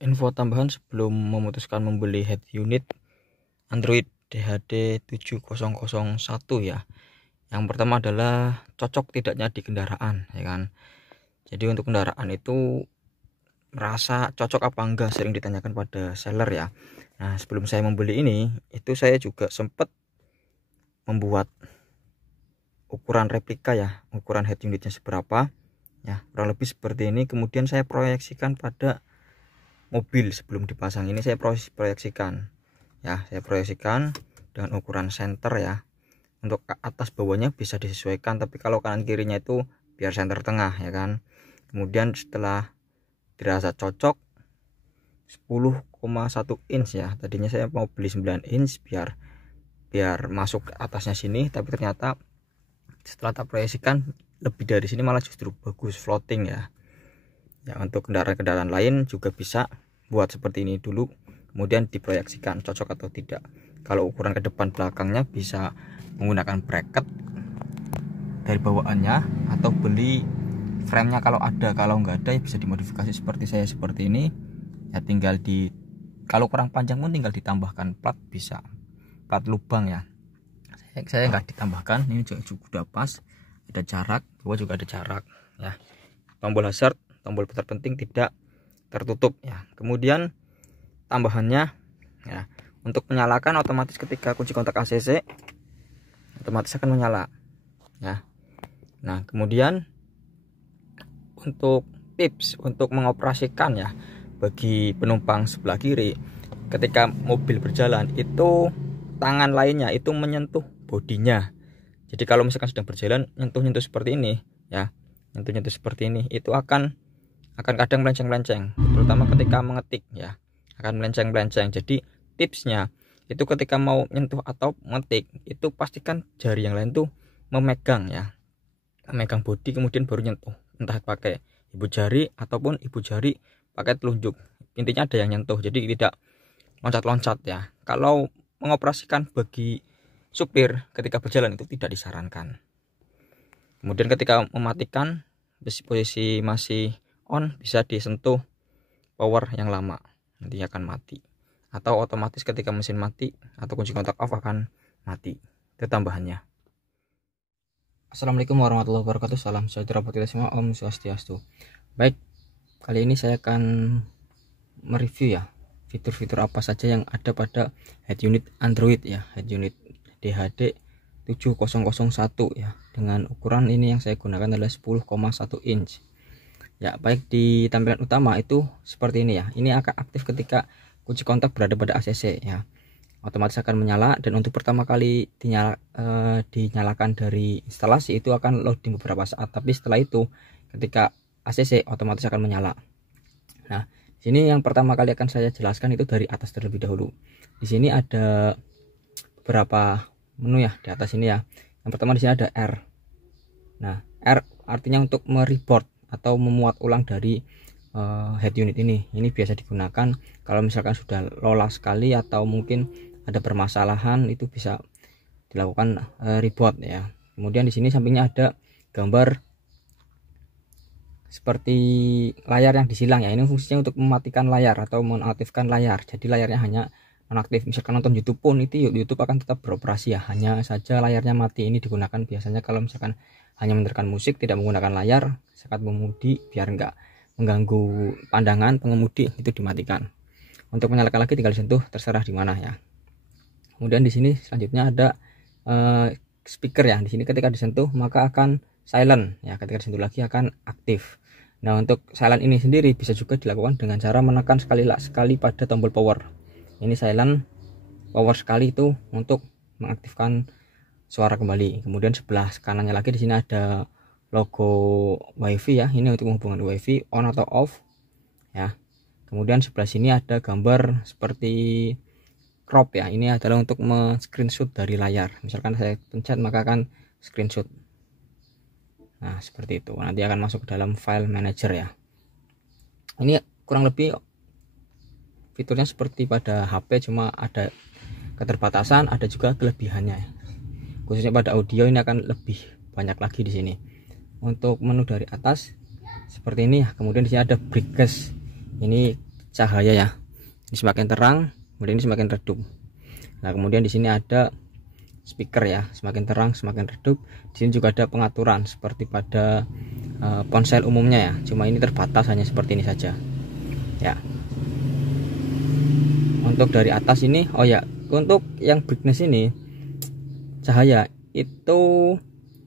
Info tambahan sebelum memutuskan membeli head unit Android DHD 7001 ya. Yang pertama adalah cocok tidaknya di kendaraan, ya kan. Jadi untuk kendaraan itu merasa cocok apa enggak sering ditanyakan pada seller ya. Nah, sebelum saya membeli ini, itu saya juga sempat membuat ukuran replika ya, ukuran head unitnya seberapa ya, kurang lebih seperti ini. Kemudian saya proyeksikan pada mobil sebelum dipasang. Ini saya proyeksikan ya, saya proyeksikan dengan ukuran center ya. Untuk atas bawahnya bisa disesuaikan, tapi kalau kanan kirinya itu biar center tengah ya kan. Kemudian setelah dirasa cocok 10,1 inch ya, tadinya saya mau beli 9 inch biar masuk ke atasnya sini, tapi ternyata setelah tak proyeksikan lebih dari sini malah justru bagus floating ya. Ya, untuk kendaraan-kendaraan lain juga bisa buat seperti ini dulu, kemudian diproyeksikan cocok atau tidak. Kalau ukuran ke depan belakangnya bisa menggunakan bracket dari bawaannya, atau beli framenya kalau ada. Kalau nggak ada ya bisa dimodifikasi seperti saya seperti ini ya, tinggal kalau kurang panjang pun tinggal ditambahkan plat, bisa plat lubang ya. Saya nggak ditambahkan, ini juga sudah pas, ada jarak, bawah juga ada jarak ya. Tombol hazard, tombol putar penting tidak tertutup ya. Kemudian tambahannya ya, untuk menyalakan otomatis ketika kunci kontak ACC otomatis akan menyala ya. Nah, kemudian untuk tips untuk mengoperasikan ya, bagi penumpang sebelah kiri ketika mobil berjalan itu tangan lainnya itu menyentuh bodinya. Jadi kalau misalkan sedang berjalan nyentuh-nyentuh seperti ini ya, nyentuh-nyentuh seperti ini, itu akan kadang melenceng-melenceng, terutama ketika mengetik ya, akan melenceng-melenceng. Jadi tipsnya itu ketika mau nyentuh atau mengetik itu pastikan jari yang lain tuh memegang ya, memegang bodi, kemudian baru nyentuh, entah pakai ibu jari ataupun ibu jari pakai telunjuk, intinya ada yang nyentuh, jadi tidak loncat-loncat ya. Kalau mengoperasikan bagi supir ketika berjalan itu tidak disarankan. Kemudian ketika mematikan, posisi masih on, bisa disentuh power yang lama, nanti akan mati, atau otomatis ketika mesin mati atau kunci kontak off akan mati. Itu tambahannya. Assalamualaikum warahmatullahi wabarakatuh, salam sejahtera buat kita semua, Om Swastiastu. Baik, kali ini saya akan mereview ya fitur-fitur apa saja yang ada pada head unit Android ya, head unit DHD 7001 ya, dengan ukuran ini yang saya gunakan adalah 10,1 inch ya. Baik, di tampilan utama itu seperti ini ya, ini akan aktif ketika kunci kontak berada pada ACC ya, otomatis akan menyala. Dan untuk pertama kali dinyalakan dari instalasi itu akan loading beberapa saat, tapi setelah itu ketika ACC otomatis akan menyala. Nah, sini yang pertama kali akan saya jelaskan itu dari atas terlebih dahulu. Di sini ada beberapa menu ya di atas ini ya. Yang pertama di sini ada R. Nah, R artinya untuk mereboot atau memuat ulang dari head unit ini. Ini biasa digunakan kalau misalkan sudah lolos sekali atau mungkin ada permasalahan, itu bisa dilakukan reboot ya. Kemudian di sini sampingnya ada gambar seperti layar yang disilang ya. Ini fungsinya untuk mematikan layar atau menonaktifkan layar. Jadi layarnya hanya nonaktif. Misalkan nonton YouTube pun itu YouTube akan tetap beroperasi ya, hanya saja layarnya mati. Ini digunakan biasanya kalau misalkan hanya mendengarkan musik, tidak menggunakan layar saat mengemudi, biar enggak mengganggu pandangan pengemudi, itu dimatikan. Untuk menyalakan lagi tinggal disentuh, terserah di mana ya. Kemudian di sini selanjutnya ada speaker ya. Di sini ketika disentuh maka akan silent ya, ketika disentuh lagi akan aktif. Nah, untuk silent ini sendiri bisa juga dilakukan dengan cara menekan sekali pada tombol power. Ini silent, power sekali itu untuk mengaktifkan suara kembali. Kemudian sebelah kanannya lagi di sini ada logo WiFi ya, ini untuk menghubungkan WiFi on atau off ya. Kemudian sebelah sini ada gambar seperti crop ya, ini adalah untuk screenshot dari layar. Misalkan saya pencet maka akan screenshot. Nah, seperti itu, nanti akan masuk ke dalam file manager ya. Ini kurang lebih fiturnya seperti pada HP, cuma ada keterbatasan, ada juga kelebihannya. Khususnya pada audio ini akan lebih banyak lagi di sini. Untuk menu dari atas seperti ini ya. Kemudian di sini ada briefcase. Ini cahaya ya. Ini semakin terang, kemudian ini semakin redup. Nah, kemudian di sini ada speaker ya, semakin terang semakin redup. Di sini juga ada pengaturan seperti pada ponsel umumnya ya, cuma ini terbatas hanya seperti ini saja ya. Untuk dari atas ini, oh ya, untuk yang brightness ini cahaya itu,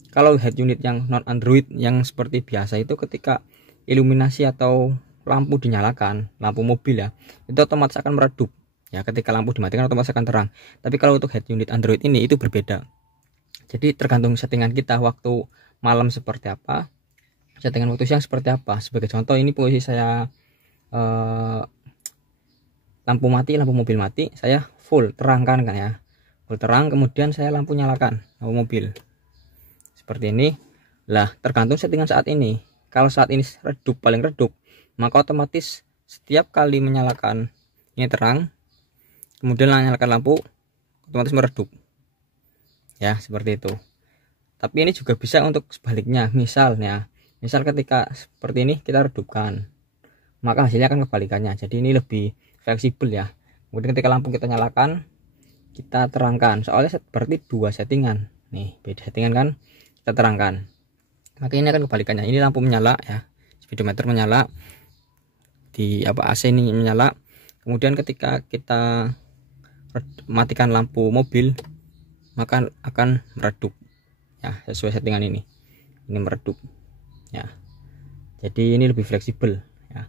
kalau head unit yang non Android yang seperti biasa itu ketika iluminasi atau lampu dinyalakan, lampu mobil ya, itu otomatis akan meredup ya. Ketika lampu dimatikan otomatis akan terang. Tapi kalau untuk head unit Android ini itu berbeda. Jadi tergantung settingan kita waktu malam seperti apa, settingan waktu siang seperti apa. Sebagai contoh, ini posisi saya lampu mati, lampu mobil mati, saya full terangkan kan ya, full terang, kemudian saya lampu nyalakan lampu mobil seperti ini. Lah, tergantung settingan saat ini. Kalau saat ini redup, paling redup, maka otomatis setiap kali menyalakan ini terang, kemudian nyalakan lampu, otomatis meredup ya, seperti itu. Tapi ini juga bisa untuk sebaliknya. Misal ketika seperti ini kita redupkan, maka hasilnya akan kebalikannya. Jadi ini lebih fleksibel ya. Kemudian ketika lampu kita nyalakan, kita terangkan, soalnya berarti dua settingan nih, beda settingan kan, kita terangkan, maka ini akan kebalikannya. Ini lampu menyala ya, speedometer menyala, di AC ini menyala. Kemudian ketika kita matikan lampu mobil, maka akan meredup ya, sesuai settingan ini meredup ya. Jadi ini lebih fleksibel ya.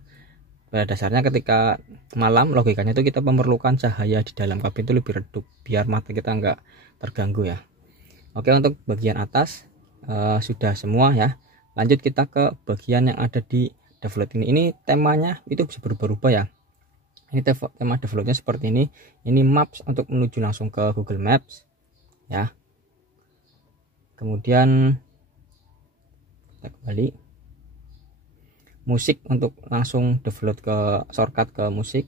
Pada dasarnya ketika malam, logikanya itu kita memerlukan cahaya di dalam kabin itu lebih redup biar mata kita nggak terganggu ya. Oke, untuk bagian atas sudah semua ya. Lanjut kita ke bagian yang ada di default ini. Ini temanya itu bisa berubah-ubah ya. Ini tema defaultnya seperti ini. Ini maps untuk menuju langsung ke Google Maps ya. Kemudian kita kembali, musik untuk langsung default ke shortcut ke musik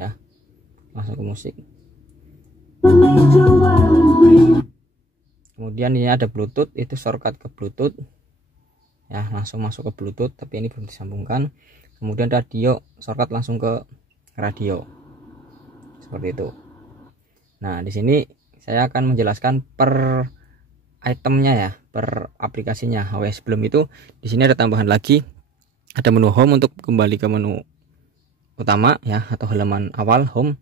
ya, langsung ke musik. Kemudian ini ada Bluetooth, itu shortcut ke Bluetooth ya, langsung masuk ke Bluetooth, tapi ini belum disambungkan. Kemudian radio, shortcut langsung ke radio seperti itu. Nah, di sini saya akan menjelaskan per itemnya ya, per aplikasinya. Oke, sebelum itu di sini ada tambahan lagi, ada menu home untuk kembali ke menu utama ya, atau halaman awal home.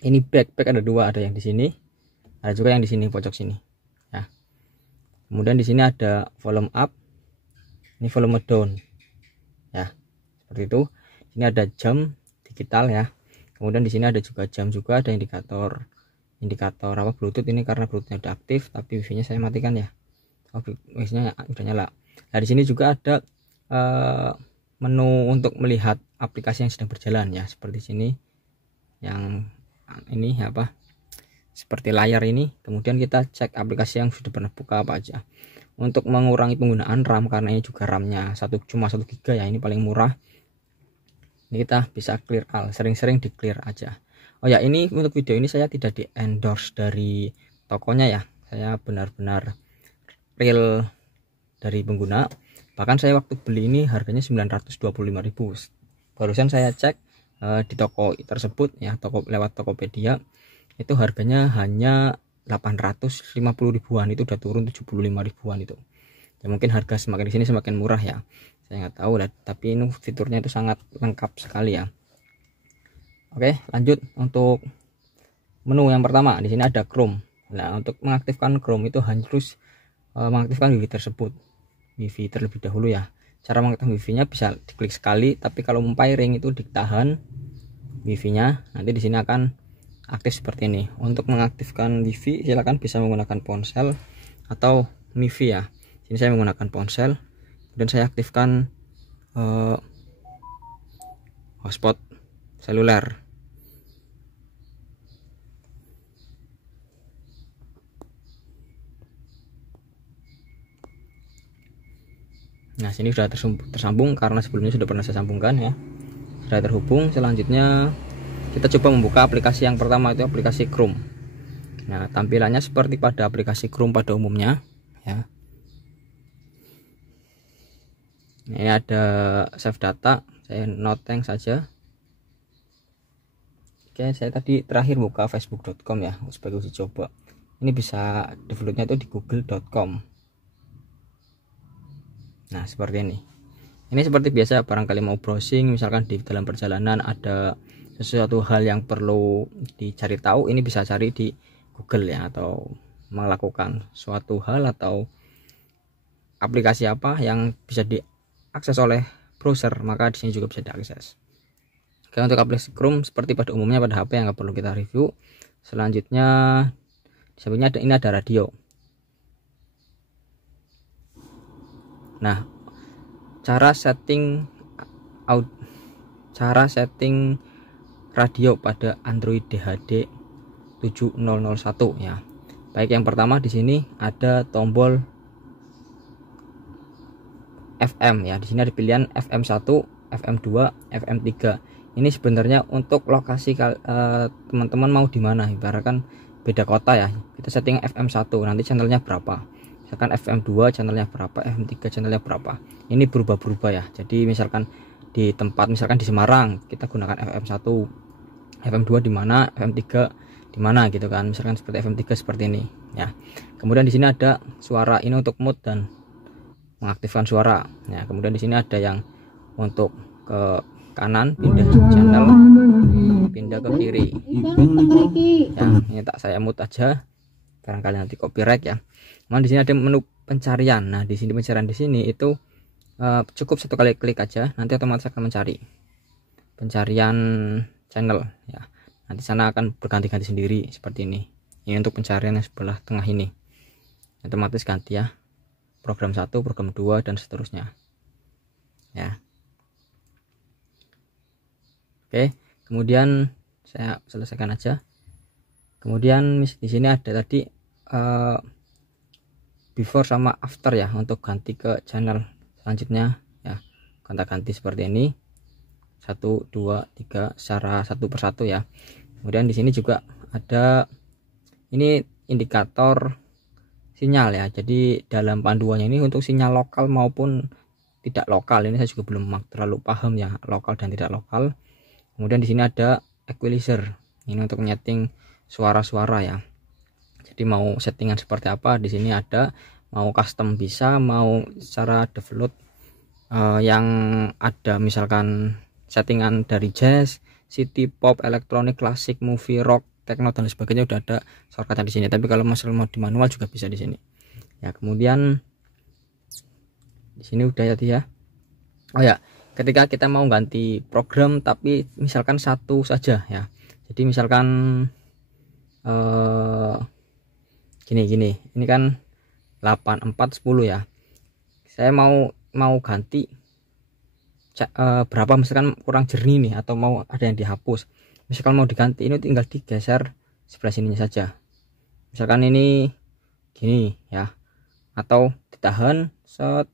Ini back ada dua, ada yang di sini, ada juga yang di sini pojok sini ya. Kemudian di sini ada volume up, ini volume down ya, seperti itu. Ini ada jam digital ya. Kemudian di sini ada juga jam, juga ada indikator apa Bluetooth ini, karena Bluetoothnya udah aktif tapi wifi-nya saya matikan ya. Wifi-nya udah nyala. Nah, di sini juga ada menu untuk melihat aplikasi yang sedang berjalan ya, seperti sini yang ini apa, seperti layar ini. Kemudian kita cek aplikasi yang sudah pernah buka apa aja. Untuk mengurangi penggunaan RAM, karena ini juga RAM-nya cuma 1 GB ya, ini paling murah. Ini kita bisa clear all, sering-sering di clear aja. Oh ya, ini untuk video ini saya tidak di endorse dari tokonya ya, saya benar-benar real dari pengguna. Bahkan saya waktu beli ini harganya 925.000. Barusan saya cek di toko tersebut ya, lewat Tokopedia, itu harganya hanya 850 ribuan, itu udah turun 75 ribuan itu. Ya, mungkin harga semakin di sini semakin murah ya, saya nggak tahu lah, tapi ini fiturnya itu sangat lengkap sekali ya. Oke, lanjut untuk menu yang pertama. Di sini ada Chrome. Nah, untuk mengaktifkan Chrome itu harus mengaktifkan wifi tersebut, wifi terlebih dahulu ya. Cara mengaktifkan wifi-nya bisa diklik sekali, tapi kalau pairing itu ditahan wifi-nya, nanti di sini akan aktif seperti ini. Untuk mengaktifkan wifi silakan bisa menggunakan ponsel atau MiFi ya. Sini saya menggunakan ponsel, dan saya aktifkan hotspot seluler. Nah, sini sudah tersambung karena sebelumnya sudah pernah saya sambungkan ya. Sudah terhubung. Selanjutnya kita coba membuka aplikasi yang pertama, itu aplikasi Chrome. Nah, tampilannya seperti pada aplikasi Chrome pada umumnya ya. Ini ada save data, saya noting saja. Oke, saya tadi terakhir buka facebook.com ya sebagai uji coba. Ini bisa downloadnya itu di google.com. Nah, seperti ini. Ini seperti biasa, barangkali mau browsing, misalkan di dalam perjalanan ada sesuatu hal yang perlu dicari tahu, ini bisa cari di Google ya, atau melakukan suatu hal atau aplikasi apa yang bisa diakses oleh browser, maka di sini juga bisa diakses. Oke, untuk aplikasi Chrome seperti pada umumnya pada HP yang nggak perlu kita review. Selanjutnya di sampingnya ini ada radio. Nah, cara setting radio pada Android DHD 7001 ya. Baik, yang pertama di sini ada tombol FM ya. Di sini ada pilihan FM1, FM2, FM3. Ini sebenarnya untuk lokasi teman-teman mau di mana, ibaratkan beda kota ya. Kita setting FM1, nanti channelnya berapa. Misalkan FM2 channelnya berapa, FM3 channelnya berapa. Ini berubah-berubah ya. Jadi misalkan di tempat, misalkan di Semarang, kita gunakan FM1, FM2 di mana, FM3 di mana gitu kan. Misalkan seperti FM3 seperti ini ya. Kemudian di sini ada suara, ini untuk mute dan mengaktifkan suara. Ya, kemudian di sini ada yang untuk ke kanan pindah channel, pindah ke kiri. Ya, ini tak saya mute aja, barangkali nanti copyright ya. Kemudian di sini ada menu pencarian. Nah, di sini pencarian di sini itu cukup satu kali klik aja, nanti otomatis akan mencari pencarian channel ya. Nanti sana akan berganti-ganti sendiri seperti ini. Ini untuk pencarian yang sebelah tengah ini, otomatis ganti ya, program 1, program 2 dan seterusnya ya. Oke, kemudian saya selesaikan aja. Kemudian di sini ada tadi before sama after ya, untuk ganti ke channel selanjutnya ya. Gonta-ganti seperti ini, 1, 2, 3 secara satu persatu ya. Kemudian di sini juga ada ini indikator sinyal ya. Jadi dalam panduannya ini untuk sinyal lokal maupun tidak lokal. Ini saya juga belum terlalu paham ya, lokal dan tidak lokal. Kemudian di sini ada equalizer. Ini untuk nyeting suara-suara ya. Jadi mau settingan seperti apa di sini ada, mau custom bisa, mau secara default yang ada misalkan settingan dari jazz, city pop, elektronik, klasik, movie, rock, techno dan sebagainya udah ada shortcutnya di sini. Tapi kalau masalah mau di manual juga bisa di sini. Ya, kemudian di sini udah ya ya. Oh ya, ketika kita mau ganti program tapi misalkan satu saja ya. Jadi misalkan gini, ini kan 8410 ya. Saya mau ganti berapa, misalkan kurang jernih nih, atau mau ada yang dihapus. Misalkan mau diganti, ini tinggal digeser sebelah sininya saja. Misalkan ini gini ya, atau ditahan set.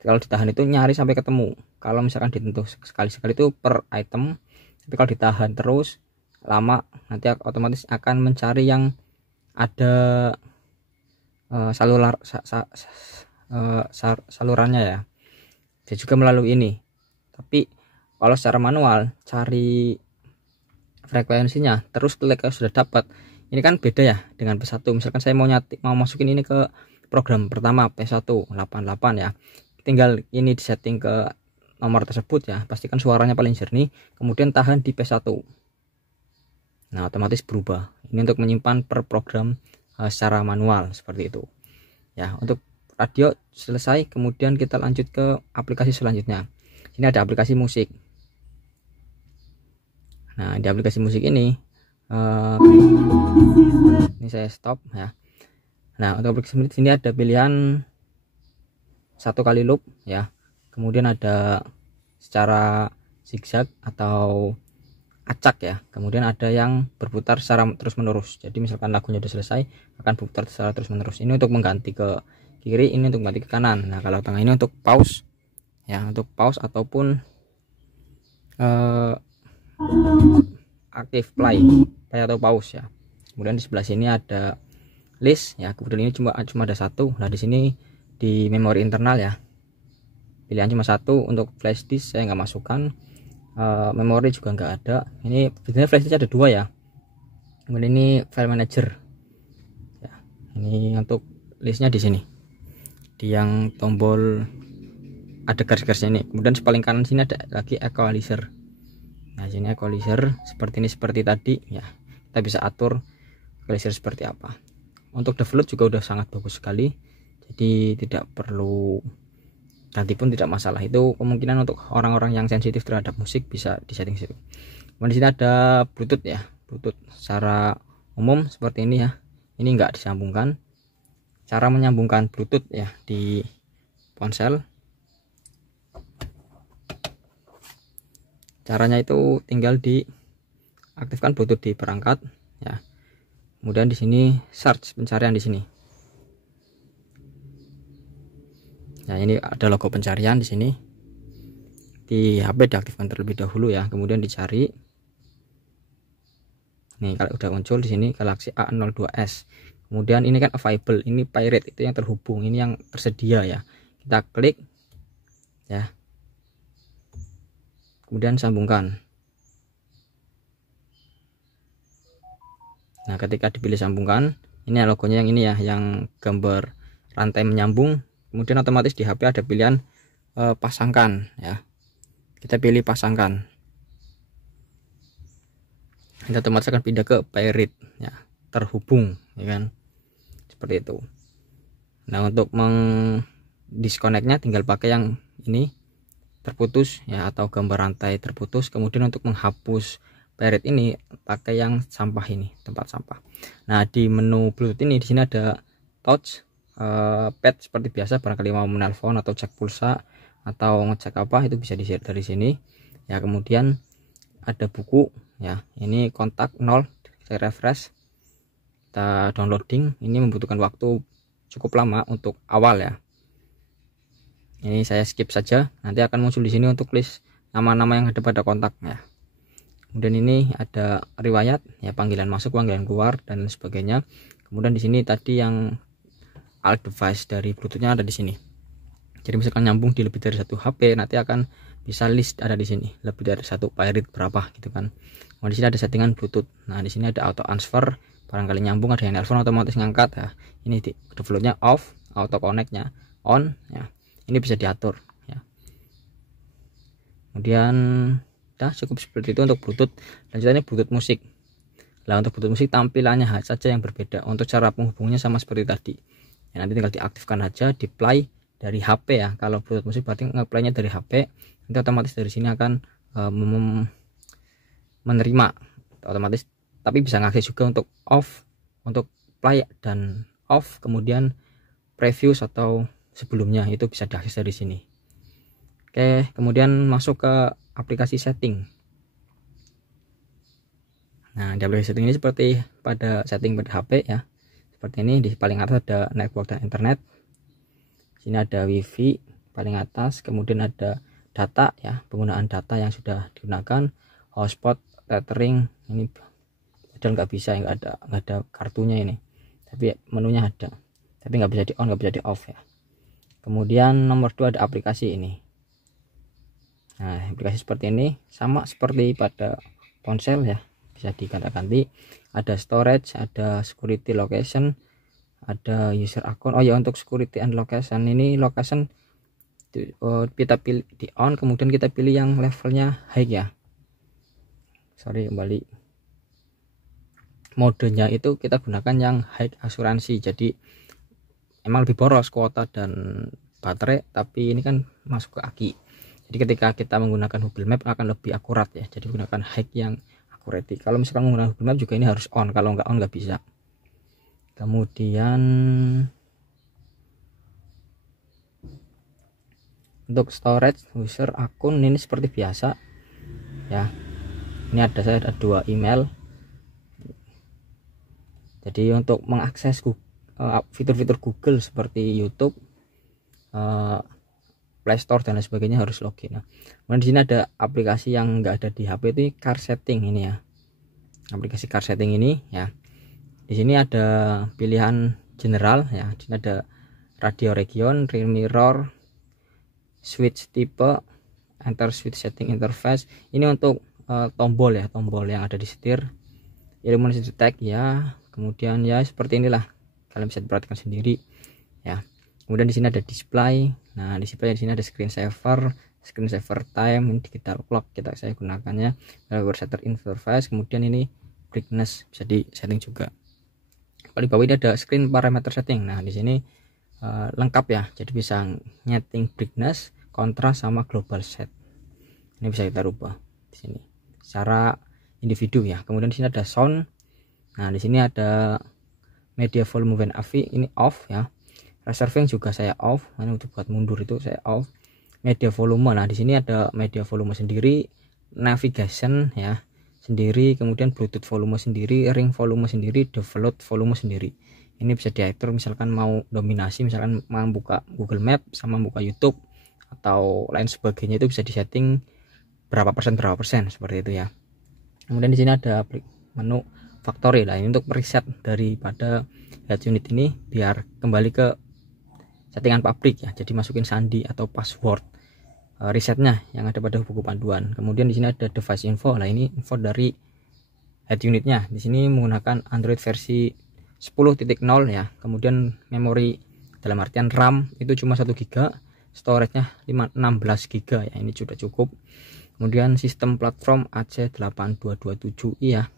Kalau ditahan itu nyari sampai ketemu. Kalau misalkan ditentuh sekali-sekali itu per item, tapi kalau ditahan terus lama nanti otomatis akan mencari yang ada salurannya ya. Dia juga melalui ini. Tapi kalau secara manual cari frekuensinya terus klik sudah dapat. Ini kan beda ya dengan P1. Misalkan saya mau masukin ini ke program pertama P188 ya. Tinggal ini disetting ke nomor tersebut ya, pastikan suaranya paling jernih, kemudian tahan di P1. Nah, otomatis berubah. Ini untuk menyimpan per program secara manual seperti itu. Ya, untuk radio selesai, kemudian kita lanjut ke aplikasi selanjutnya. Ini ada aplikasi musik. Nah, di aplikasi musik ini saya stop ya. Nah, untuk aplikasi musik ini ada pilihan 1 kali loop ya. Kemudian ada secara zigzag atau acak ya. Kemudian ada yang berputar secara terus menerus. Jadi misalkan lagunya sudah selesai akan berputar secara terus menerus. Ini untuk mengganti ke kiri, ini untuk mengganti ke kanan. Nah, kalau tengah ini untuk pause ya, untuk pause ataupun aktif play atau pause ya. Kemudian di sebelah sini ada list ya. Kemudian ini cuma ada satu. Nah, di sini di memori internal ya, pilihan cuma satu. Untuk flash disk saya nggak masukkan. memori juga nggak ada. Ini sebenarnya flashdisk ada 2 ya. Kemudian ini file manager ya, ini untuk listnya di sini, di yang tombol ada garis-garisnya ini. Kemudian paling kanan sini ada lagi equalizer. Nah sini equalizer seperti ini, seperti tadi ya, kita bisa atur equalizer seperti apa. Untuk download juga udah sangat bagus sekali, jadi tidak perlu ganti pun tidak masalah. Itu kemungkinan untuk orang-orang yang sensitif terhadap musik bisa disetting situ. Kemudian di sini ada Bluetooth ya, Bluetooth secara umum seperti ini ya. Ini enggak disambungkan. Cara menyambungkan Bluetooth ya di ponsel, caranya itu tinggal diaktifkan Bluetooth di perangkat ya. Kemudian di sini search, pencarian di sini. Nah ini ada logo pencarian di sini. Di HP diaktifkan terlebih dahulu ya, kemudian dicari. Nih kalau udah muncul di sini Galaxy A02s. Kemudian ini kan available, ini pirate itu yang terhubung, ini yang tersedia ya. Kita klik ya. Kemudian sambungkan. Nah, ketika dipilih sambungkan, ini logonya yang ini ya, yang gambar rantai menyambung. Kemudian otomatis di HP ada pilihan pasangkan ya. Kita pilih pasangkan. Ini otomatis akan pindah ke pirate ya, terhubung ya kan, seperti itu. Nah untuk disconnectnya tinggal pakai yang ini terputus ya, atau gambar rantai terputus. Kemudian untuk menghapus pirate ini pakai yang sampah ini, tempat sampah. Nah di menu Bluetooth ini di sini ada touch pad seperti biasa, barangkali mau menelpon atau cek pulsa atau ngecek apa itu bisa di-share dari sini ya. Kemudian ada buku ya, ini kontak 0, saya refresh, kita downloading. Ini membutuhkan waktu cukup lama untuk awal ya. Ini saya skip saja, nanti akan muncul di sini untuk list nama-nama yang ada pada kontak ya. Kemudian ini ada riwayat ya, panggilan masuk, panggilan keluar dan lain sebagainya. Kemudian di sini tadi yang alt device dari Bluetoothnya ada di sini. Jadi misalkan nyambung di lebih dari satu HP, nanti akan bisa list ada di sini, lebih dari satu pirate berapa gitu kan. Nah, di sini ada settingan Bluetooth. Nah di sini ada auto transfer, barangkali nyambung, ada yang nelpon otomatis ngangkat ya. Ini di defaultnya off, auto connectnya on ya. Ini bisa diatur ya. Kemudian dah cukup seperti itu untuk Bluetooth. Lanjutannya Bluetooth musik. Nah untuk Bluetooth musik tampilannya saja yang berbeda. Untuk cara penghubungnya sama seperti tadi ya, nanti tinggal diaktifkan aja, di play dari HP ya. Kalau Bluetooth musik berarti ngeplaynya dari HP, nanti otomatis dari sini akan menerima otomatis, tapi bisa ngakses juga untuk off, untuk play dan off. Kemudian previous atau sebelumnya itu bisa diakses dari sini. Oke, kemudian masuk ke aplikasi setting. Nah di aplikasi setting ini seperti pada setting pada HP ya, seperti ini. Di paling atas ada network dan internet, sini ada wifi paling atas, kemudian ada data ya, penggunaan data yang sudah digunakan, hotspot, tethering. Ini padahal nggak bisa, nggak ada kartunya ini, tapi menunya ada, tapi nggak bisa di on, nggak bisa di off ya. Kemudian nomor 2 ada aplikasi ini. Nah aplikasi seperti ini sama seperti pada ponsel ya, bisa diganti-ganti. Ada storage, ada security location, ada user account. Oh ya, untuk security and location ini location kita pilih di on, kemudian kita pilih yang levelnya high ya. Sorry, kembali modenya itu kita gunakan yang high asuransi, jadi emang lebih boros kuota dan baterai, tapi ini kan masuk ke aki. Jadi ketika kita menggunakan Google Map akan lebih akurat ya, jadi gunakan high yang akurat. Kalau misalkan menggunakan Google Map juga ini harus on, kalau nggak on nggak bisa. Kemudian untuk storage, user, akun ini seperti biasa ya. Ini saya ada 2 email. Jadi untuk mengakses fitur-fitur Google seperti YouTube, Play Store dan lain sebagainya harus login. Nah, kemudian di sini ada aplikasi yang enggak ada di HP itu car setting ini ya. Aplikasi car setting ini ya. Di sini ada pilihan general ya. Di sini ada radio region, rear mirror, switch tipe, enter switch setting interface. Ini untuk tombol ya, tombol yang ada di setir. Illumination detect ya, kemudian ya seperti inilah, kalian bisa diperhatikan sendiri ya. Kemudian di sini ada display. Nah, display di sini ada screen saver time, ini digital clock saya gunakannya. Power setter interface, kemudian ini brightness bisa di setting juga. Kalau di bawah ini ada screen parameter setting. Nah, di sini lengkap ya, jadi bisa nyeting brightness, kontras sama global set. Ini bisa kita rubah di sini secara individu ya. Kemudian di sini ada sound. Nah, di sini ada media volume when AV, ini off ya. Reserving juga saya off. Ini untuk buat mundur itu saya off. Media volume, nah di sini ada media volume sendiri, navigation ya sendiri, kemudian Bluetooth volume sendiri, ring volume sendiri, default volume sendiri. Ini bisa diatur, misalkan mau dominasi, misalkan mau buka Google Map sama buka YouTube atau lain sebagainya, itu bisa disetting berapa persen seperti itu ya. Kemudian di sini ada menu factory. Nah, ini untuk preset daripada head unit ini biar kembali ke settingan pabrik ya. Jadi masukin sandi atau password resetnya yang ada pada buku panduan. Kemudian di sini ada device info. Nah, ini info dari head unitnya. Di sini menggunakan Android versi 10.0 ya. Kemudian memori dalam artian RAM itu cuma 1 GB, storage-nya 16 GB ya. Ini sudah cukup. Kemudian sistem platform AC8227i ya.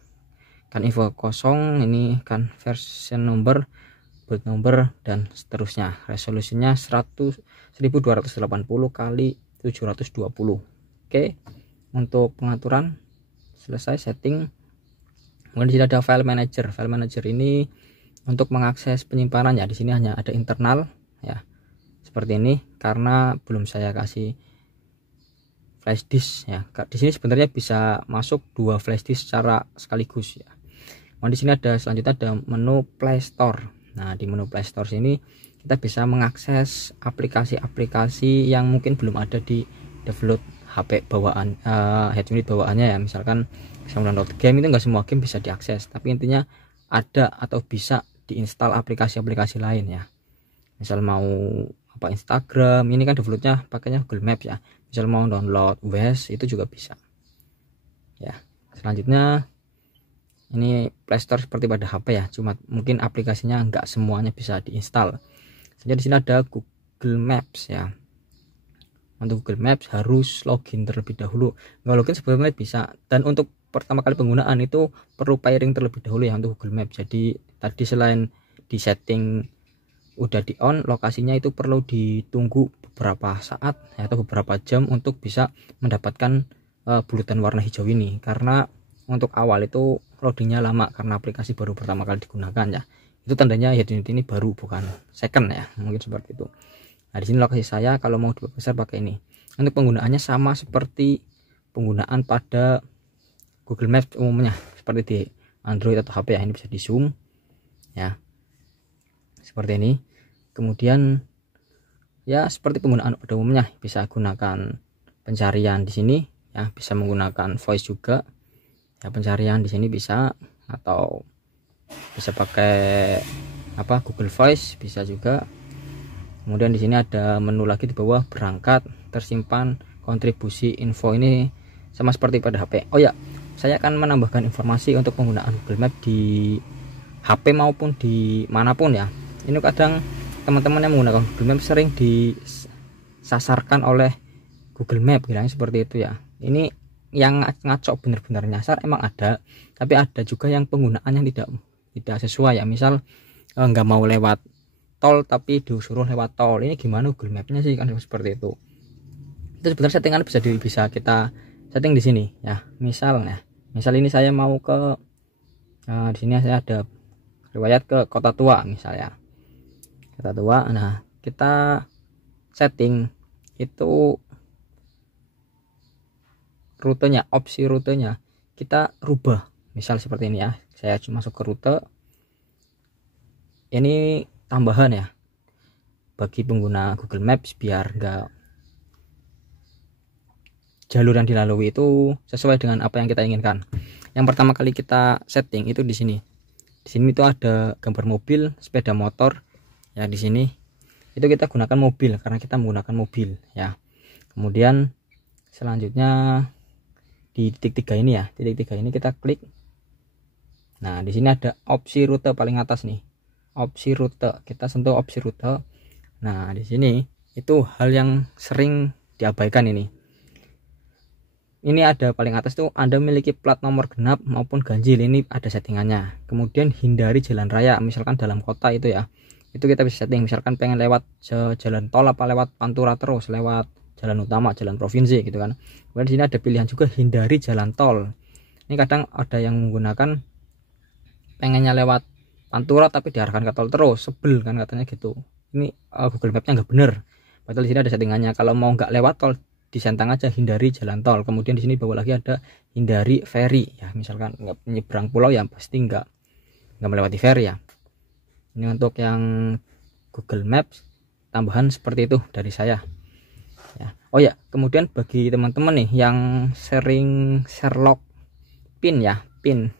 Kan info kosong, ini kan version number, build number dan seterusnya. Resolusinya 1280 kali 720. Oke, untuk pengaturan selesai setting. Kemudian di sini ada file manager. File manager ini untuk mengakses penyimpanan ya. Di sini hanya ada internal ya, seperti ini, karena belum saya kasih flash disk ya. Di sini sebenarnya bisa masuk 2 flash disk secara sekaligus ya. Kemudian di sini ada selanjutnya ada menu Play Store. Nah, di menu Play Store sini kita bisa mengakses aplikasi-aplikasi yang mungkin belum ada di default HP bawaan, head unit bawaannya ya. Misalkan bisa download game, itu nggak semua game bisa diakses, tapi intinya ada atau bisa diinstal aplikasi-aplikasi lain ya. Misal mau apa, Instagram, ini kan defaultnya pakainya Google Maps ya. Misal mau download Waze itu juga bisa ya. Selanjutnya ini Play Store seperti pada HP ya, cuma mungkin aplikasinya nggak semuanya bisa diinstal. Jadi di sini ada Google Maps ya. Untuk Google Maps harus login terlebih dahulu. Nggak login sebelumnya bisa. Dan untuk pertama kali penggunaan itu perlu pairing terlebih dahulu ya untuk Google Maps. Jadi tadi selain di setting udah di on, lokasinya itu perlu ditunggu beberapa saat ya, atau beberapa jam untuk bisa mendapatkan bulutan warna hijau ini. Karena untuk awal itu loadingnya lama karena aplikasi baru pertama kali digunakan ya. Itu tandanya head unit ini baru, bukan second ya, mungkin seperti itu. Nah, di sini lokasi saya kalau mau diperbesar pakai ini. Untuk penggunaannya sama seperti penggunaan pada Google Maps umumnya, seperti di Android atau HP ya. Ini bisa di zoom ya, seperti ini. Kemudian ya seperti penggunaan pada umumnya, bisa gunakan pencarian di sini ya, bisa menggunakan voice juga ya, pencarian di sini bisa, atau bisa pakai apa, Google Voice bisa juga. Kemudian di sini ada menu lagi di bawah, berangkat, tersimpan, kontribusi, info. Ini sama seperti pada HP. Oh ya, saya akan menambahkan informasi untuk penggunaan Google Map di HP maupun di manapun ya. Ini kadang teman-teman yang menggunakan Google Map sering disasarkan oleh Google Map, bilangnya seperti itu ya. Ini yang ngaco bener-bener nyasar emang ada, tapi ada juga yang penggunaannya tidak sesuai ya. Misal nggak mau lewat tol tapi disuruh lewat tol. Ini gimana Google Mapnya sih, kan seperti itu. Itu sebenarnya settingan bisa kita setting di sini ya. Misal ini saya mau ke di sini saya ada riwayat ke Kota Tua misalnya, Kota Tua. Nah, kita setting itu rutenya, opsi rutenya kita rubah. Misal seperti ini ya, saya cuma masuk ke rute. Ini tambahan ya bagi pengguna Google Maps biar enggak jalur yang dilalui itu sesuai dengan apa yang kita inginkan. Yang pertama kali kita setting itu di sini. Di sini itu ada gambar mobil, sepeda motor ya. Di sini itu kita gunakan mobil karena kita menggunakan mobil ya. Kemudian selanjutnya di titik 3 ini ya, titik 3 ini kita klik. Nah di sini ada opsi rute paling atas nih, opsi rute, kita sentuh opsi rute. Nah di sini itu hal yang sering diabaikan ini ada paling atas tuh Anda memiliki plat nomor genap maupun ganjil, ini ada settingannya. Kemudian hindari jalan raya, misalkan dalam kota itu ya, itu kita bisa setting, misalkan pengen lewat jalan tol apa lewat pantura terus, lewat jalan utama, jalan provinsi gitu kan. Kemudian di sini ada pilihan juga hindari jalan tol. Ini kadang ada yang menggunakan pengennya lewat pantura tapi diarahkan ke tol terus, sebel kan katanya gitu. Ini Google Mapsnya nggak bener. Padahal di sini ada settingannya, kalau mau nggak lewat tol disentang aja hindari jalan tol. Kemudian di sini bawah lagi ada hindari ferry ya, misalkan nggak menyeberang pulau ya pasti nggak melewati ferry ya. Ini untuk yang Google Maps tambahan seperti itu dari saya ya. Oh ya, kemudian bagi teman-teman nih yang sering Sherlock pin ya, pin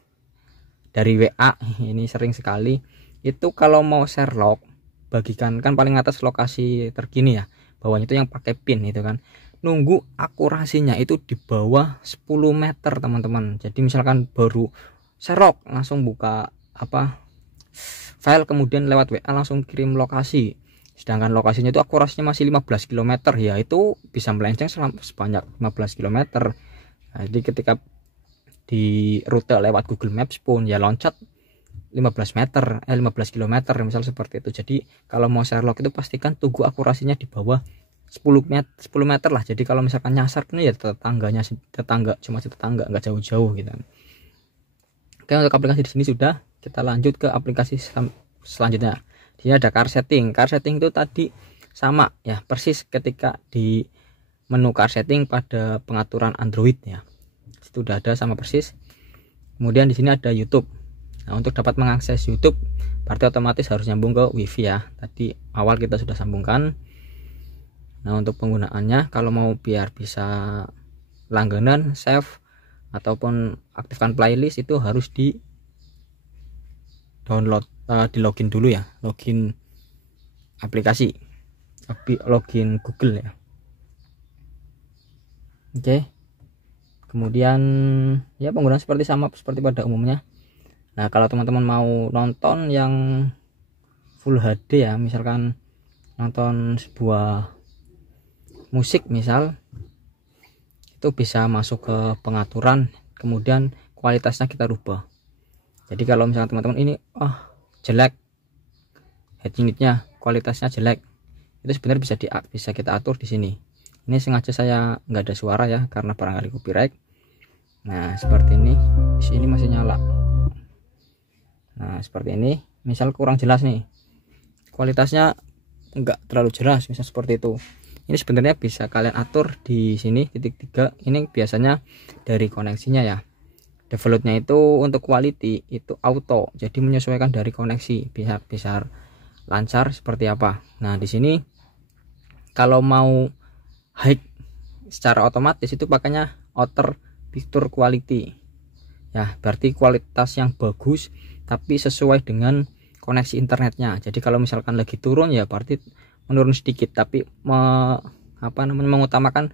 dari WA ini sering sekali itu, kalau mau Sherlock bagikan kan paling atas lokasi terkini ya, bawahnya itu yang pakai pin itu kan, nunggu akurasinya itu di bawah 10 meter teman-teman. Jadi misalkan baru Sherlock langsung buka file, kemudian lewat WA langsung kirim lokasi, sedangkan lokasinya itu akurasinya masih 15 km ya, itu bisa melenceng sebanyak 15 km. Nah, jadi ketika di rute lewat Google Maps pun ya loncat 15 km misal seperti itu. Jadi kalau mau Sherlock itu pastikan tunggu akurasinya di bawah 10 meter lah. Jadi kalau misalkan nyasar kan ya tetangga, cuma tetangga, nggak jauh-jauh gitu. Oke, untuk aplikasi di sini sudah. Kita lanjut ke aplikasi selanjutnya. Di sini ada car setting. Car setting itu tadi sama ya, persis ketika di menu car setting pada pengaturan Android ya. Itu udah ada sama persis. Kemudian di sini ada YouTube. Nah, untuk dapat mengakses YouTube berarti otomatis harus nyambung ke WiFi ya. Tadi awal kita sudah sambungkan. Nah, untuk penggunaannya kalau mau biar bisa langganan, save ataupun aktifkan playlist itu harus di download, di login dulu ya, login aplikasi, login Google ya. Oke. Kemudian ya penggunaan seperti pada umumnya. Nah, kalau teman-teman mau nonton yang full HD ya, misalkan nonton sebuah musik misal, itu bisa masuk ke pengaturan, kemudian kualitasnya kita rubah. Jadi kalau misalkan teman-teman ini jelek, head unitnya kualitasnya jelek, itu sebenarnya bisa kita atur di sini. Ini sengaja saya nggak ada suara ya, karena barangkali copyright. Nah seperti ini, di sini masih nyala. Nah seperti ini, misal kurang jelas nih, kualitasnya nggak terlalu jelas, misal seperti itu. Ini sebenarnya bisa kalian atur di sini titik 3. Ini biasanya dari koneksinya ya. Defaultnya itu untuk quality itu auto, jadi menyesuaikan dari koneksi bisa lancar seperti apa. Nah di sini kalau mau high secara otomatis itu pakainya outer picture quality ya, berarti kualitas yang bagus tapi sesuai dengan koneksi internetnya. Jadi kalau misalkan lagi turun ya berarti menurun sedikit, tapi mengutamakan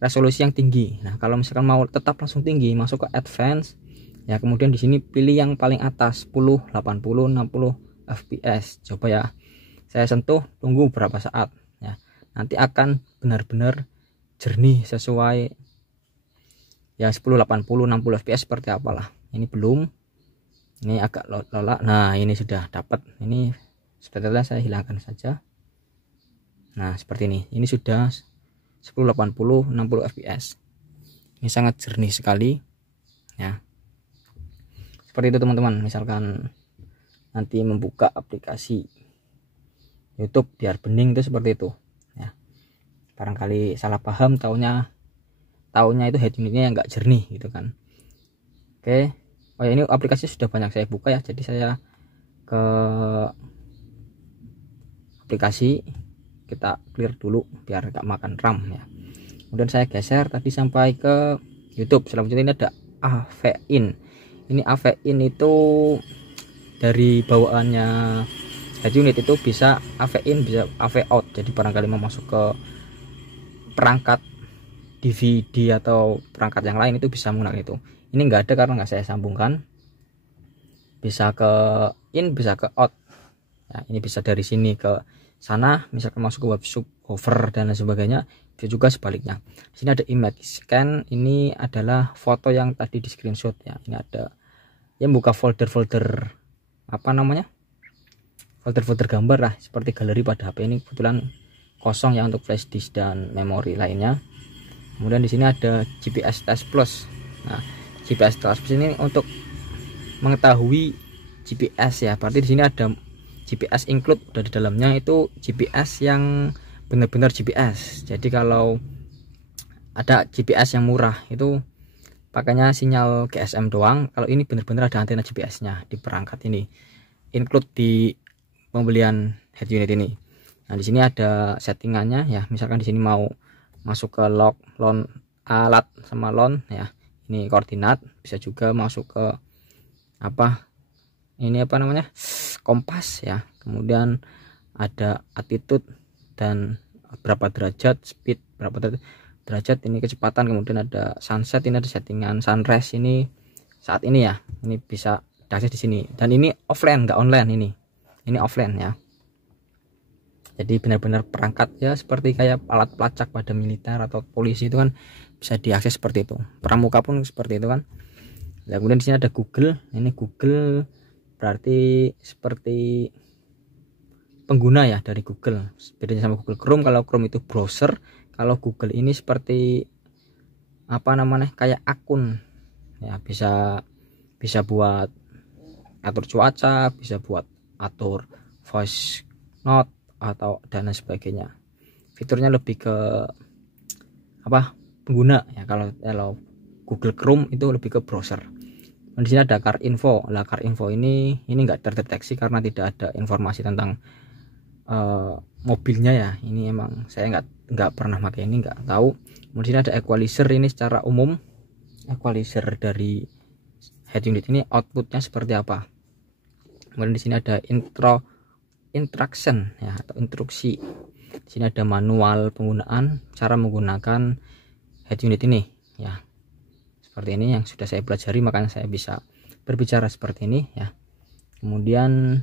resolusi yang tinggi. Nah kalau misalkan mau tetap langsung tinggi, masuk ke advance ya, kemudian di sini pilih yang paling atas 10, 80, 60 fps. Coba ya, saya sentuh, tunggu berapa saat ya, nanti akan benar-benar jernih sesuai ya 10, 80, 60 fps seperti apalah. Ini belum, ini agak lola. Nah ini sudah dapat, ini sebetulnya saya hilangkan saja. Nah seperti ini sudah 10, 80, 60 fps. Ini sangat jernih sekali ya. Seperti itu teman-teman. Misalkan nanti membuka aplikasi YouTube biar bening itu seperti itu ya. Barangkali salah paham, taunya itu head unitnya yang enggak jernih gitu kan. Oke. Oh ya, ini aplikasi sudah banyak saya buka ya, jadi saya ke aplikasi, kita clear dulu biar gak makan RAM ya. Kemudian saya geser tadi sampai ke YouTube. Selanjutnya ini ada AV-in. Ini AV-in itu dari bawaannya head unit itu bisa AV-in, bisa AV-out. Jadi barangkali mau masuk ke perangkat DVD atau perangkat yang lain itu bisa menggunakan itu. Ini enggak ada karena nggak saya sambungkan. Bisa ke in, bisa ke out. Ya, ini bisa dari sini ke sana, misalkan masuk ke web hover dan lain sebagainya. Bisa juga sebaliknya. Di sini ada image scan, ini adalah foto yang tadi di screenshot ya. Ini ada yang buka folder-folder apa namanya? Folder-folder gambar lah, seperti galeri pada HP ini kebetulan kosong ya untuk flash disk dan memori lainnya. Kemudian di sini ada GPS Test Plus. Nah, GPS Test Plus ini untuk mengetahui GPS ya. Berarti di sini ada GPS include udah di dalamnya, itu GPS yang benar-benar GPS. Jadi kalau ada GPS yang murah itu pakainya sinyal GSM doang. Kalau ini benar-benar ada antena GPS-nya di perangkat ini. Include di pembelian head unit ini. Nah, di sini ada settingannya ya. Misalkan di sini mau masuk ke log, lon, alat sama lon ya. Ini koordinat, bisa juga masuk ke apa? Ini apa namanya? Kompas ya. Kemudian ada attitude dan berapa derajat, speed berapa derajat, ini kecepatan. Kemudian ada sunset, ini ada settingan sunrise ini saat ini ya. Ini bisa diakses di sini. Dan ini offline, nggak online ini. Ini offline ya. Jadi benar-benar perangkat ya, seperti kayak alat pelacak pada militer atau polisi itu kan bisa diakses seperti itu. Pramuka pun seperti itu kan. Nah, kemudian di sini ada Google. Ini Google berarti seperti pengguna ya dari Google. Bedanya sama Google Chrome, kalau Chrome itu browser, kalau Google ini seperti apa namanya? Kayak akun. Ya, bisa buat atur cuaca, bisa buat atur voice note atau dan lain sebagainya. Fiturnya lebih ke apa? Pengguna ya. Kalau Google Chrome itu lebih ke browser. Dan di sini ada car info. Lah, car info ini enggak terdeteksi karena tidak ada informasi tentang mobilnya ya. Ini emang saya nggak pernah pakai ini, nggak tahu. Kemudian ada equalizer, ini secara umum equalizer dari head unit ini outputnya seperti apa. Kemudian di sini ada instruction ya, atau instruksi. Di sini ada manual penggunaan, cara menggunakan head unit ini ya. Seperti ini yang sudah saya pelajari, makanya saya bisa berbicara seperti ini ya. Kemudian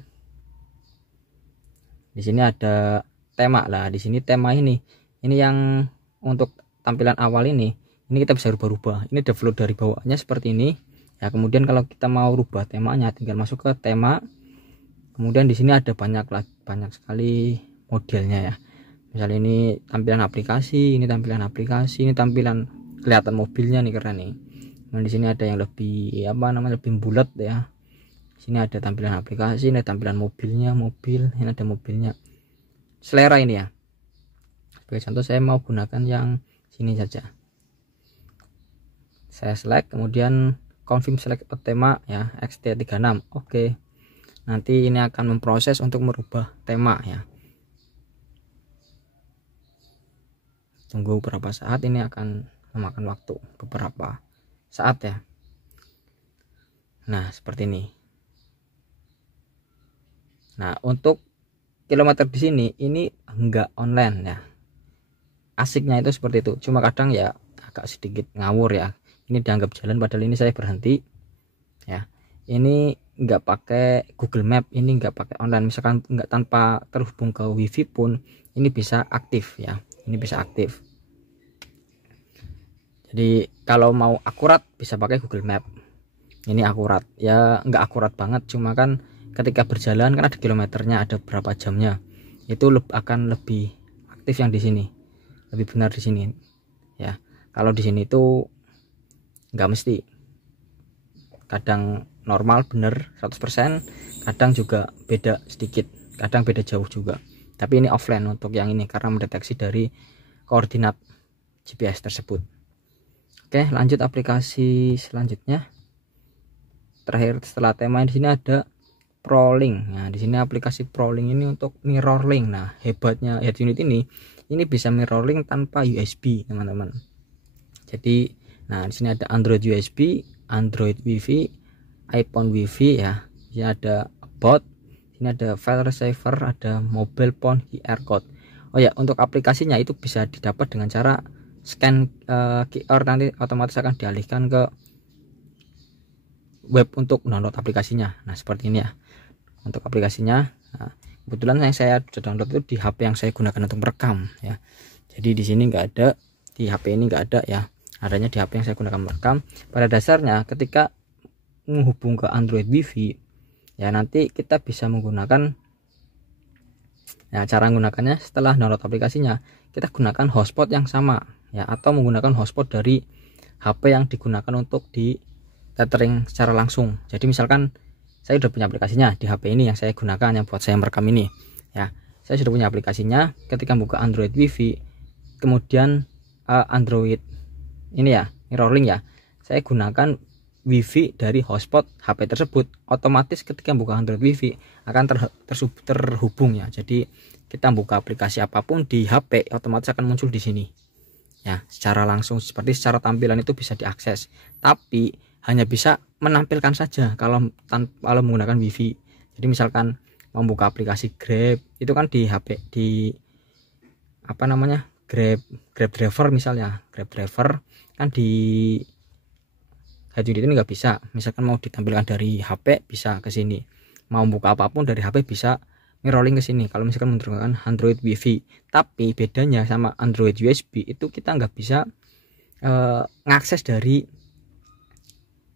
di sini ada tema lah. Di sini tema ini yang untuk tampilan awal ini kita bisa rubah-rubah. Ini ada flow dari bawahnya seperti ini ya. Kemudian kalau kita mau rubah temanya, tinggal masuk ke tema. Kemudian di sini ada banyak sekali modelnya ya. Misalnya ini tampilan aplikasi, ini tampilan aplikasi, ini tampilan kelihatan mobilnya nih, keren nih. Nah, di sini ada yang lebih apa namanya, lebih bulat ya. Sini ada tampilan aplikasi, ini tampilan mobilnya, ini ada mobilnya. Selera ini ya. Sebagai contoh saya mau gunakan yang sini saja. Saya select, kemudian confirm select tema ya, XT36. Oke. Nanti ini akan memproses untuk merubah tema ya. Tunggu beberapa saat, ini akan memakan waktu beberapa saat ya. Nah, seperti ini. Nah, untuk kilometer di sini ini enggak online ya. Asiknya itu seperti itu. Cuma kadang ya agak sedikit ngawur ya. Ini dianggap jalan padahal ini saya berhenti ya. Ini enggak pakai Google Map, ini enggak pakai online. Misalkan enggak, tanpa terhubung ke WiFi pun ini bisa aktif ya. Ini bisa aktif. Jadi kalau mau akurat bisa pakai Google Map. Ini akurat ya, enggak akurat banget, cuma kan ketika berjalan kan ada kilometernya, ada berapa jamnya, itu akan lebih aktif yang di sini, lebih benar di sini ya. Kalau di sini itu nggak mesti, kadang normal bener 100%, kadang juga beda sedikit, kadang beda jauh juga. Tapi ini offline untuk yang ini karena mendeteksi dari koordinat GPS tersebut. Oke, lanjut aplikasi selanjutnya. Terakhir setelah tema di sini ada ProLink. Nah, di sini aplikasi ProLink ini untuk mirror link. Nah, hebatnya head unit ini bisa mirror link tanpa USB, teman-teman. Jadi, nah di sini ada Android USB, Android Wi-Fi, iPhone Wi-Fi ya. Di sini ada about, ini ada file receiver, ada mobile phone QR code. Oh ya, untuk aplikasinya itu bisa didapat dengan cara scan QR nanti otomatis akan dialihkan ke web untuk download aplikasinya. Nah seperti ini ya untuk aplikasinya. Nah, kebetulan saya sudah download itu di HP yang saya gunakan untuk merekam ya. Jadi di sini nggak ada, di HP ini nggak ada ya, adanya di HP yang saya gunakan merekam. Pada dasarnya ketika menghubung ke Android Wi-Fi ya, nanti kita bisa menggunakan ya, cara menggunakannya setelah download aplikasinya kita gunakan hotspot yang sama ya, atau menggunakan hotspot dari HP yang digunakan untuk di tethering secara langsung. Jadi misalkan saya sudah punya aplikasinya di HP ini yang saya gunakan yang buat saya merekam ini ya, saya sudah punya aplikasinya. Ketika buka Android Wi-Fi kemudian Android ini ya mirroring ya, saya gunakan Wi-Fi dari hotspot HP tersebut, otomatis ketika buka Android Wi-Fi akan terhubung ya. Jadi kita buka aplikasi apapun di HP otomatis akan muncul di sini ya, secara langsung seperti secara tampilan itu bisa diakses, tapi hanya bisa menampilkan saja kalau menggunakan Wi-Fi. Jadi misalkan membuka aplikasi Grab itu kan di HP, di apa namanya, Grab driver misalnya, Grab driver kan di head unit ini nggak bisa. Misalkan mau ditampilkan dari HP bisa ke sini, mau buka apapun dari HP bisa mirroring ke sini kalau misalkan menggunakan Android Wi-Fi. Tapi bedanya sama Android USB itu kita nggak bisa ngakses dari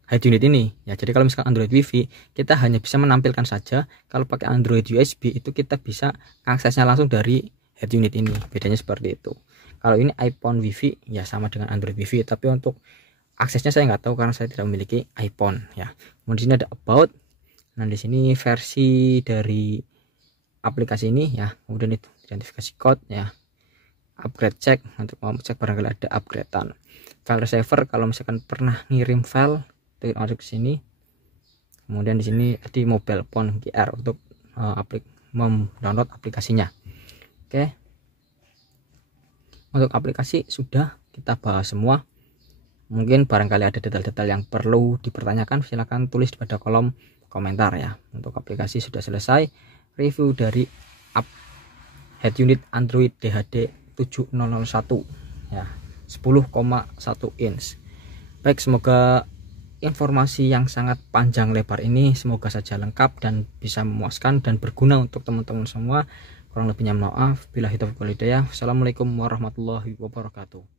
head unit ini ya. Jadi kalau misalkan Android Wi-Fi kita hanya bisa menampilkan saja, kalau pakai Android USB itu kita bisa aksesnya langsung dari head unit ini. Bedanya seperti itu. Kalau ini iPhone Wi-Fi ya sama dengan Android Wi-Fi, tapi untuk aksesnya saya nggak tahu karena saya tidak memiliki iPhone ya. Kemudian di sini ada about. Nah di sini versi dari aplikasi ini ya, kemudian itu identifikasi code ya, upgrade check untuk mau cek barangkali ada upgradean. File receiver kalau misalkan pernah ngirim file itu masuk ke sini. Kemudian di sini di mobile phone QR untuk download aplikasinya. Oke, untuk aplikasi sudah kita bahas semua. Mungkin barangkali ada detail-detail yang perlu dipertanyakan, silahkan tulis pada kolom komentar ya. Untuk aplikasi sudah selesai review dari head unit Android DHD 7001 ya, 10,1 inch. Baik, semoga informasi yang sangat panjang lebar ini semoga saja lengkap dan bisa memuaskan dan berguna untuk teman-teman semua. Kurang lebihnya maaf. Billahi taufiq wal hidayah. Assalamualaikum warahmatullahi wabarakatuh.